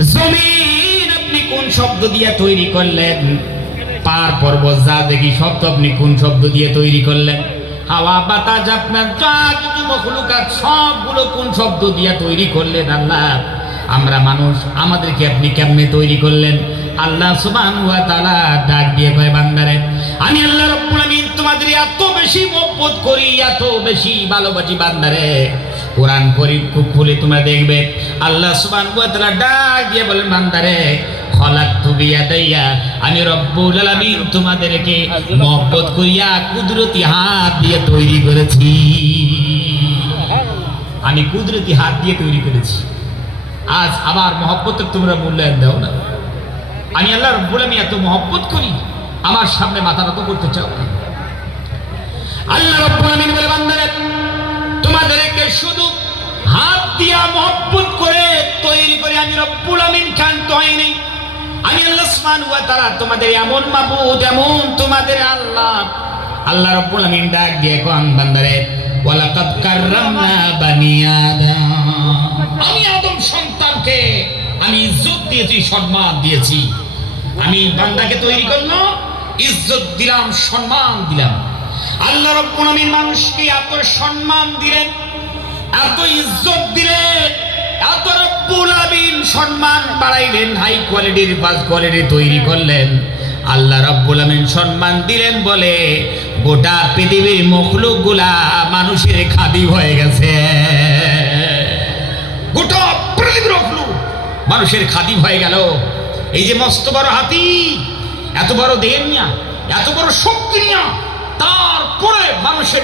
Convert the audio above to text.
জমিন আপনি কোন শব্দ দিয়ে তৈরি করলেন? পাহাড় পর্বত যা দেখি সব তো আপনি কোন শব্দ দিয়ে তৈরি করলেন? হাওয়া বাতাস আপনার যা কিছু মখলুকাত সবগুলো কোন শব্দ দিয়ে তৈরি করলেন আল্লাহ? আমরা মানুষ, আমাদেরকে আপনি কেমনে তৈরি করলেন? আল্লাহ সুবহানাহু ওয়া তাআলা ডাক দিয়ে কয়, বান্দারে আমি আল্লাহ রাব্বুল আমিন তোমাদের এত বেশি মহব্বত করি, এত বেশি ভালোবাসি বান্দারে। কোরআন শরীফ খুব খুলে তোমরা দেখবে আল্লাহ সুবহানাহু ওয়া তাআলা ডাক দিয়ে বলেন, বান্দারে খলাকতু বিয়াদাইয়া, আমি রব্বুল আলামিন তোমাদেরকে মহব্বত করিয়া কুদরতি হাত দিয়ে তৈরি করেছি। আমি কুদরতি হাত দিয়ে তৈরি করেছি। আজ আবার মহব্বতের তোমরা মূল্যায়ন দাও না। আমি আল্লাহ রাব্বুল আমিন এত মহব্বত করি, আমার সামনে মাথা নত করতে চাও না। আল্লাহ রাব্বুল আমিন বলে, বান্দারে তোমাদেরকে শুধু হাত দিয়া মহব্বত করে তৈরি করে আমি রব্বুল আমিন ক্ষান্ত হইনি। আমি আল্লাহ সুবহানাহু ওয়া তাআলা তোমাদের এমন মাবুদ, এমন তোমাদের আল্লাহ। আল্লাহ রাব্বুল আমিন ডাক দিয়ে কোন, বান্দারে ওয়ালাকাদ কাররামনা বানি আদম, আমি আদম সন্তানকে আমি ইজ্জত দিয়েছি, সম্মান দিয়েছি। আমি বান্দাকে তৈরি করলাম, ইজ্জত দিলাম, সম্মান দিলাম। আল্লাহ রাব্বুল আমিন মানুষকে এত সম্মান দিলেন, এত ইজ্জত দিলেন, এত রব্বুল আমিন সম্মান বাড়াইলেন, হাই কোয়ালিটির ফার্স্ট কোয়ালিটি তৈরি করলেন। আল্লাহ রাব্বুল আমিন সম্মান দিলেন বলে গোটা পৃথিবীর মখলুকগুলা মানুষের খাদিম হয়ে গেছে। গোটা পৃথিবীর মখলুক মানুষের খাদিম হয়ে গেল। এই যে মস্ত বড় হাতি, এত বড় দেহ নিয়া, এত বড় শক্তি নিয়া, তারপরে মানুষের